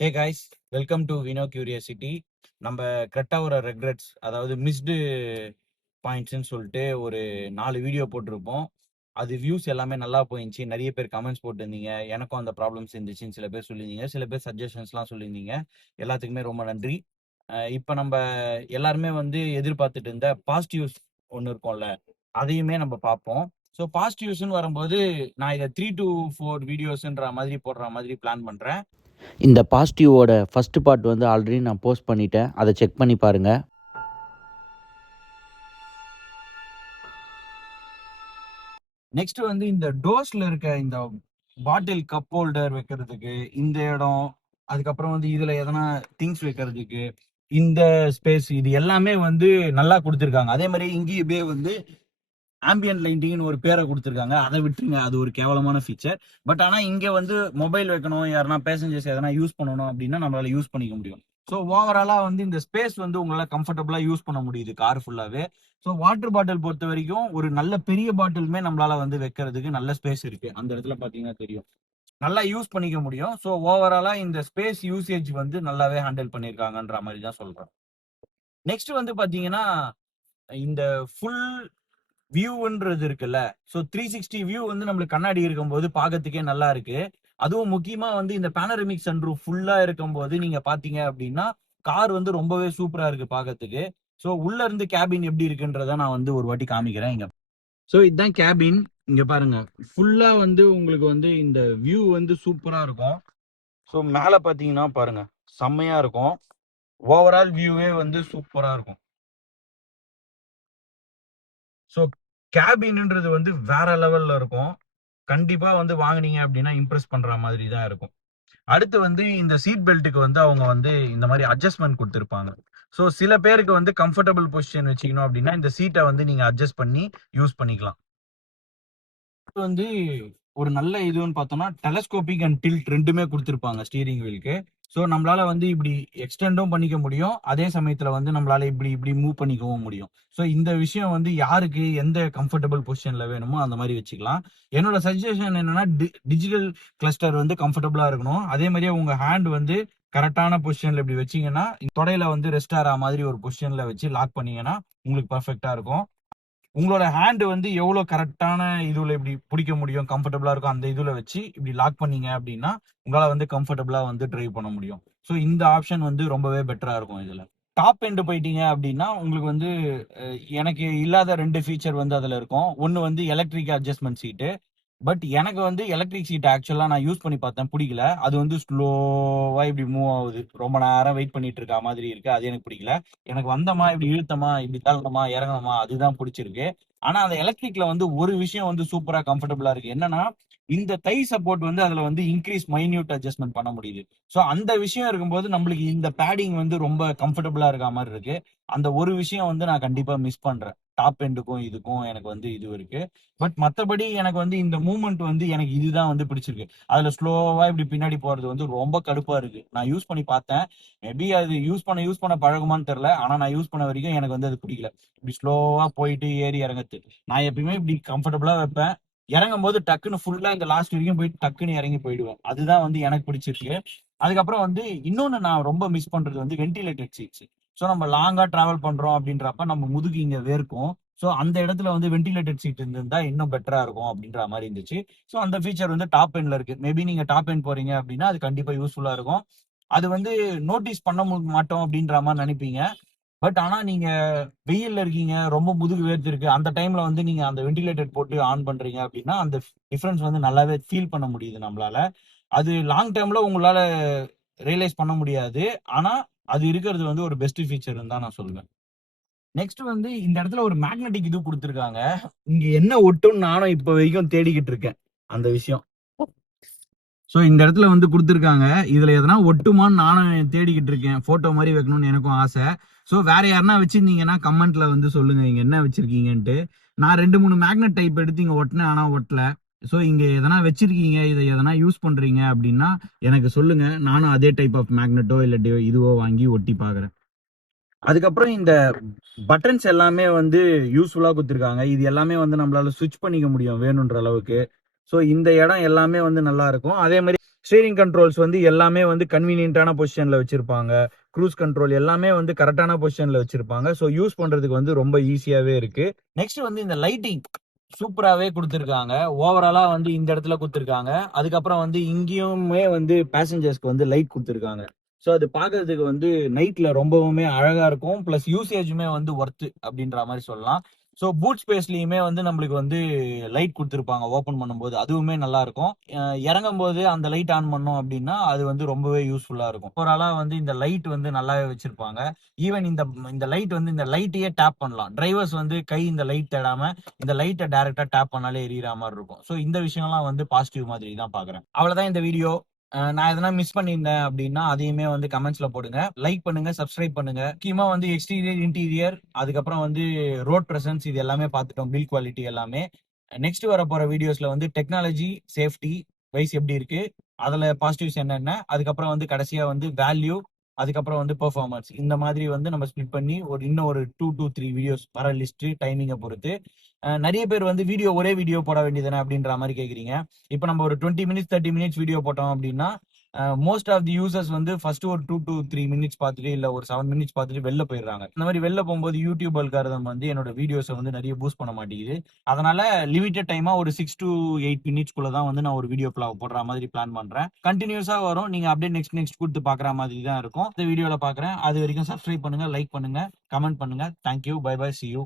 Hey guys, welcome to Vino curiosity. நம்ம கிரெட்டாவோட regrets, அதாவது மிஸ்டு பாயிண்ட்ஸ்ன்னு சொல்லிட்டு ஒரு 4 வீடியோ போட்டிருப்போம். அது வியூஸ் எல்லாமே நல்லா போயிடுச்சு. நிறைய பேர் கமெண்ட்ஸ் போட்டிருந்தீங்க. எனக்கும் அந்த ப்ராப்ளம்ஸ் இருந்துச்சுன்னு சில பேர் சொல்லியிருந்தீங்க. சில பேர் சஜஷன்ஸ்லாம் சொல்லியிருந்தீங்க. எல்லாத்துக்குமே ரொம்ப நன்றி. இப்போ நம்ம எல்லாருமே வந்து எதிர்பார்த்துட்டு இருந்த பாசிட்டிவ்ஸ் ஒன்று இருக்கும்ல, அதையுமே நம்ம பார்ப்போம். ஸோ பாசிட்டிவ்ஸ்ன்னு வரும்போது நான் இதை 3 to 4 வீடியோஸ்ன்ற மாதிரி போடுற மாதிரி பிளான் பண்ணுறேன். இந்த பாசிட்டிவோட ஃபஸ்ட்டு பார்ட் வந்து ஆல்ரெடி நான் போஸ்ட் பண்ணிட்டேன். அதை செக் பண்ணி பாருங்கள். நெக்ஸ்ட் வந்து இந்த டோஸ்ல இருக்க இந்த பாட்டில் கப் ஹோல்டர் வைக்கிறதுக்கு இந்த இடம், அதுக்கப்புறம் வந்து இதுல எதனா திங்ஸ் வைக்கிறதுக்கு இந்த ஸ்பேஸ், இது எல்லாமே வந்து நல்லா கொடுத்துருக்காங்க. அதே மாதிரி இங்கேயுமே வந்து ஆம்பியன்ட் லைட்டிங்னு ஒரு பேரை கொடுத்துருக்காங்க. அதை விட்டுருங்க, அது ஒரு கேவலமான ஃபீச்சர். பட் ஆனா இங்க வந்து மொபைல் வைக்கணும், யாருன்னா பேசஞ்சர்ஸ் எதனா யூஸ் பண்ணணும் அப்படின்னா நம்மளால யூஸ் பண்ணிக்க முடியும். ஸோ ஓவராலா வந்து இந்த ஸ்பேஸ் வந்து உங்களால கம்ஃபர்டபுளா யூஸ் பண்ண முடியுது கார் ஃபுல்லாவே. ஸோ வாட்டர் பாட்டில் பொறுத்த வரைக்கும் ஒரு நல்ல பெரிய பாட்டிலுமே நம்மளால வந்து வைக்கிறதுக்கு நல்ல ஸ்பேஸ் இருக்கு. அந்த இடத்துல பாத்தீங்கன்னா தெரியும், நல்லா யூஸ் பண்ணிக்க முடியும். ஸோ ஓவராலா இந்த ஸ்பேஸ் யூசேஜ் வந்து நல்லாவே ஹேண்டில் பண்ணியிருக்காங்கன்ற மாதிரி தான் சொல்றேன். நெக்ஸ்ட் வந்து பாத்தீங்கன்னா இந்த ஃபுல் வியூன்றது இருக்குல்ல. ஸோ 360 வியூ வந்து நம்மளுக்கு கண்ணாடி இருக்கும்போது பார்க்கறதுக்கே நல்லா இருக்கு. அதுவும் முக்கியமா வந்து இந்த பேனரமிக் சன்ரூஃப் ஃபுல்லா இருக்கும்போது நீங்க பாத்தீங்க அப்படின்னா கார் வந்து ரொம்பவே சூப்பரா இருக்கு பார்க்கறதுக்கு. ஸோ உள்ள இருந்து கேபின் எப்படி இருக்குன்றத நான் வந்து ஒரு வாட்டி காமிக்கிறேன் இங்க. ஸோ இதுதான் கேபின். இங்க பாருங்க, ஃபுல்லா வந்து உங்களுக்கு வந்து இந்த வியூ வந்து சூப்பரா இருக்கும். ஸோ மேல பாத்தீங்கன்னா பாருங்க, செம்மையா இருக்கும். ஓவரால் வியூவே வந்து சூப்பரா இருக்கும். ஸோ கேபின்ன்றது வந்து வேற லெவல்ல இருக்கும். கண்டிப்பா வந்து வாங்குனீங்க அப்படின்னா இம்ப்ரெஸ் பண்ற மாதிரி தான் இருக்கும். அடுத்து வந்து இந்த சீட் பெல்ட்டுக்கு வந்து அவங்க வந்து இந்த மாதிரி அட்ஜஸ்ட்மெண்ட் கொடுத்துருப்பாங்க. ஸோ சில பேருக்கு வந்து கம்ஃபர்டபுள் பொசிஷன் வச்சுக்கணும் அப்படின்னா இந்த சீட்டை வந்து நீங்க அட்ஜஸ்ட் பண்ணி யூஸ் பண்ணிக்கலாம். வந்து ஒரு நல்ல இதுன்னு பார்த்தோம்னா டெலஸ்கோபிக் அண்ட் டில்ட் ரெண்டுமே கொடுத்துருப்பாங்க ஸ்டீரிங் வீலுக்கு. ஸோ நம்மளால வந்து இப்படி எக்ஸ்டெண்டும் பண்ணிக்க முடியும், அதே சமயத்துல வந்து நம்மளால இப்படி இப்படி மூவ் பண்ணிக்கவும் முடியும். ஸோ இந்த விஷயம் வந்து யாருக்கு எந்த கம்ஃபர்டபுள் பொசிஷன்ல வேணுமோ அந்த மாதிரி வச்சுக்கலாம். என்னோட சஜஷன் என்னன்னா டிஜிட்டல் கிளஸ்டர் வந்து கம்ஃபர்டபுளா இருக்கணும். அதே மாதிரியே உங்க ஹேண்ட் வந்து கரெக்டான பொசிஷன்ல இப்படி வச்சீங்கன்னா தொடையில வந்து ரெஸ்ட் ஆகிற மாதிரி ஒரு பொசிஷன்ல வச்சு லாக் பண்ணீங்கன்னா உங்களுக்கு பர்ஃபெக்டா இருக்கும். உங்களோட ஹேண்ட் வந்து எவ்வளவு கரெக்டான இதுல இப்படி பிடிக்க முடியும், கம்ஃபர்டபுளா இருக்கும், அந்த இதுல வச்சு இப்படி லாக் பண்ணீங்க அப்படின்னா உங்களால வந்து கம்ஃபர்டபுளா வந்து டிரைவ் பண்ண முடியும். ஸோ இந்த ஆப்ஷன் வந்து ரொம்பவே பெட்டரா இருக்கும் இதுல. டாப் எண்ட் போயிட்டீங்க அப்படின்னா உங்களுக்கு வந்து எனக்கு இல்லாத 2 ஃபீச்சர் வந்து அதுல இருக்கும். ஒன்னு வந்து எலக்ட்ரிக் அட்ஜஸ்ட்மெண்ட் சீட்டு. பட் எனக்கு வந்து எலக்ட்ரிக் சீட் ஆக்சுவலா நான் யூஸ் பண்ணி பார்த்தேன், பிடிக்கல. அது வந்து ஸ்லோவா இப்படி மூவ் ஆகுது, ரொம்ப நேரம் வெயிட் பண்ணிட்டு இருக்க மாதிரி இருக்கு. அது எனக்கு பிடிக்கல. எனக்கு வந்தமா இப்படி இழுத்தமா இப்படி தள்ளணுமா இறங்கணுமா அதுதான் பிடிச்சிருக்கு. ஆனா அந்த எலக்ட்ரிக்ல வந்து ஒரு விஷயம் வந்து சூப்பரா கம்ஃபர்டபுளா இருக்கு. என்னன்னா இந்த தை சப்போர்ட் வந்து அதுல வந்து இன்க்ரீஸ் மைன்யூட் அட்ஜஸ்ட்மெண்ட் பண்ண முடியுது. ஸோ அந்த விஷயம் இருக்கும்போது நம்மளுக்கு இந்த பேடிங் வந்து ரொம்ப கம்ஃபர்டபுளா இருக்க மாதிரி இருக்கு. அந்த ஒரு விஷயம் வந்து நான் கண்டிப்பா மிஸ் பண்றேன். டாப் எண்டுக்கும் இதுக்கும் எனக்கு வந்து இது இருக்கு. பட் மத்தபடி எனக்கு வந்து இந்த மூவ்மெண்ட் வந்து எனக்கு இதுதான் வந்து பிடிச்சிருக்கு. அதுல ஸ்லோவா இப்படி பின்னாடி போறது வந்து ரொம்ப கடுப்பா இருக்கு. நான் யூஸ் பண்ணி பார்த்தேன். மேபி அது யூஸ் பண்ண பழகுமான்னு தெரியல. ஆனா நான் யூஸ் பண்ண வரைக்கும் எனக்கு வந்து அது பிடிக்கல. இப்படி ஸ்லோவா போயிட்டு ஏறி இறங்கத்து. நான் எப்பயுமே இப்படி கம்ஃபர்டபுளா வைப்பேன். இறங்கும் போது டக்குன்னு ஃபுல்லா இந்த லாஸ்ட் வரைக்கும் போயிட்டு டக்குன்னு இறங்கி போயிடுவேன். அதுதான் வந்து எனக்கு பிடிச்சிருக்கு. அதுக்கப்புறம் வந்து இன்னொன்னு நான் ரொம்ப மிஸ் பண்றது வந்து வென்டிலேட்டட் சீட்ஸ். ஸோ நம்ம லாங்கா டிராவல் பண்றோம் அப்படின்றப்ப நம்ம முதுகு இங்க வேர்க்கும். ஸோ அந்த இடத்துல வந்து வென்டிலேட்டட் சீட் இருந்திருந்தா இன்னும் பெட்டரா இருக்கும் அப்படின்ற மாதிரி இருந்துச்சு. ஸோ அந்த ஃபீச்சர் வந்து டாப் எண்ட்ல இருக்கு. மேபி நீங்க டாப் எண்ட் போறீங்க அப்படின்னா அது கண்டிப்பா யூஸ்ஃபுல்லா இருக்கும். அது வந்து நோட்டீஸ் பண்ண மாட்டோம் அப்படின்ற மாதிரி நினைப்பீங்க. பட் ஆனா நீங்க வெயில்ல இருக்கீங்க, ரொம்ப முதுகு வேர்த்து இருக்கு, அந்த டைம்ல வந்து நீங்க அந்த வென்டிலேட்டர் போட்டு ஆன் பண்றீங்க அப்படின்னா அந்த டிஃபரன்ஸ் வந்து நல்லாவே ஃபீல் பண்ண முடியுது நம்மளால. அது லாங் டேர்ம்ல உங்களால ரியலைஸ் பண்ண முடியாது. ஆனா அது இருக்கிறது வந்து ஒரு பெஸ்ட் ஃபீச்சர்னு தான் நான் சொல்லுவேன். நெக்ஸ்ட் வந்து இந்த இடத்துல ஒரு மேக்னெட்டிக் இது கொடுத்துருக்காங்க. இங்க என்ன ஒட்டும் நானும் இப்ப வரைக்கும் தேடிக்கிட்டு இருக்கேன் அந்த விஷயம். ஸோ இந்த இடத்துல வந்து கொடுத்துருக்காங்க. இதுல எதனா ஒட்டுமான்னு நானும் தேடிக்கிட்டு இருக்கேன். போட்டோ மாதிரி வைக்கணும்னு எனக்கும் ஆசை. ஸோ வேற யாருன்னா வச்சிருந்தீங்கன்னா கமெண்ட்ல வந்து சொல்லுங்க இங்க என்ன வச்சிருக்கீங்கன்ட்டு. நான் 2 3 மேக்னெட் டைப் எடுத்து இங்க ஒட்டினேன், ஆனா ஒட்டல. ஸோ இங்க எதனா வச்சிருக்கீங்க, இதை எதனா யூஸ் பண்றீங்க அப்படின்னா எனக்கு சொல்லுங்க. நானும் அதே டைப் ஆஃப் மேக்னெட்டோ இல்ல இதுவோ வாங்கி ஒட்டி பாக்குறேன். அதுக்கப்புறம் இந்த பட்டன்ஸ் எல்லாமே வந்து யூஸ்ஃபுல்லா கொடுத்துருக்காங்க. இது எல்லாமே வந்து நம்மளால ஸ்விட்ச் பண்ணிக்க முடியும் வேணுன்ற அளவுக்கு. ஸோ இந்த இடம் எல்லாமே வந்து நல்லா இருக்கும். அதே மாதிரி ஸ்டீரிங் கண்ட்ரோல்ஸ் வந்து எல்லாமே வந்து கன்வீனியன்ட்டான பொசிஷன்ல வச்சிருப்பாங்க. க்ரூஸ் கண்ட்ரோல் எல்லாமே வந்து கரெக்டான பொசிஷன்ல வச்சிருப்பாங்க. ஸோ யூஸ் பண்றதுக்கு வந்து ரொம்ப ஈஸியாவே இருக்கு. நெக்ஸ்ட் வந்து இந்த லைட்டிங் சூப்பராவே குடுத்திருக்காங்க. ஓவராலா வந்து இந்த இடத்துல குடுத்திருக்காங்க. அதுக்கப்புறம் வந்து இங்கேயுமே வந்து பேசஞ்சர்ஸ்க்கு வந்து லைட் குடுத்திருக்காங்க. ஸோ அது பார்க்கறதுக்கு வந்து நைட்ல ரொம்பவுமே அழகா இருக்கும். பிளஸ் யூசேஜுமே வந்து ஒர்த் அப்படின்ற மாரி சொல்லலாம். ஸோ பூட் ஸ்பேஸ்லயுமே வந்து நம்மளுக்கு வந்து லைட் குடுத்திருப்பாங்க ஓப்பன் பண்ணும்போது. அதுவுமே நல்லா இருக்கும். இறங்கும்போது அந்த லைட் ஆன் பண்ணோம் அப்படின்னா, அது வந்து ரொம்பவே யூஸ்ஃபுல்லா இருக்கும். ஓவராலா வந்து இந்த லைட் வந்து நல்லாவே வச்சிருப்பாங்க. ஈவன் இந்த லைட் வந்து இந்த லைட்டையே டேப் பண்ணலாம். டிரைவர்ஸ் வந்து கை இந்த லைட் தேடாம இந்த லைட்டை டைரக்டா டேப் பண்ணாலே எரியற மாதிரி இருக்கும். ஸோ இந்த விஷயம்லாம் வந்து பாசிட்டிவ் மாதிரி தான் பாக்குறேன். அவ்வளவுதான் இந்த வீடியோ. நான் எதனா மிஸ் பண்ணியிருந்தேன் அப்படின்னா அதையுமே வந்து கமெண்ட்ஸ்ல போடுங்க. லைக் பண்ணுங்க, சப்ஸ்கிரைப் பண்ணுங்க. முக்கியமா வந்து எக்ஸ்டீரியர், இன்டீரியர், அதுக்கப்புறம் வந்து ரோட் பிரசன்ஸ் இது எல்லாமே பார்த்துட்டோம். பில்ட் குவாலிட்டி எல்லாமே. நெக்ஸ்ட் வர போற வீடியோஸ்ல வந்து டெக்னாலஜி, சேஃப்டி வைஸ் எப்படி இருக்கு, அதுல பாசிட்டிவ்ஸ் என்னென்ன, அதுக்கப்புறம் வந்து கடைசியா வந்து வேல்யூ, அதுக்கப்புறம் வந்து பெர்ஃபார்மன்ஸ், இந்த மாதிரி வந்து நம்ம ஸ்பிளிட் பண்ணி இன்னும் ஒரு 2 to 3 வீடியோஸ் வர லிஸ்ட் டைமிங்கை பொறுத்து. நிறைய பேர் வந்து ஒரே வீடியோ போட வேண்டியதுதானே அப்படின்ற மாதிரி கேக்குறீங்க. இப்போ நம்ம ஒரு 20 மினிட்ஸ் 30 மினிட்ஸ் வீடியோ போட்டோம் அப்படின்னா மோஸ்ட் ஆஃப் தி யூசர்ஸ் வந்து ஃபர்ஸ்ட் ஒரு 2 to 3 மினிட்ஸ் பார்த்துட்டு இல்ல ஒரு 7 மினிட்ஸ் பார்த்துட்டு வெளில போயிடுறாங்க. இந்த மாதிரி வெளில போகும்போது யூடியூப் அல்காரிதம் வந்து என்னோட வீடியோஸை வந்து நிறைய பூஸ்ட் பண்ண மாட்டேங்குது. அதனால லிமிட்டட் டைமா ஒரு 6 to 8 மினிட்ஸ் குள்ள தான் வந்து நான் ஒரு வீடியோ போடுற மாதிரி பிளான் பண்றேன். கண்டினியூஸா வரும். நீங்க அப்படியே நெக்ஸ்ட் கொடுத்து பாக்குற மாதிரி தான் இருக்கும். இந்த வீடியோல பாக்குறேன். அது வரைக்கும் சப்ஸ்கிரைப் பண்ணுங்க, லைக் பண்ணுங்க, கமெண்ட் பண்ணுங்க. Thank you, bye bye, see you.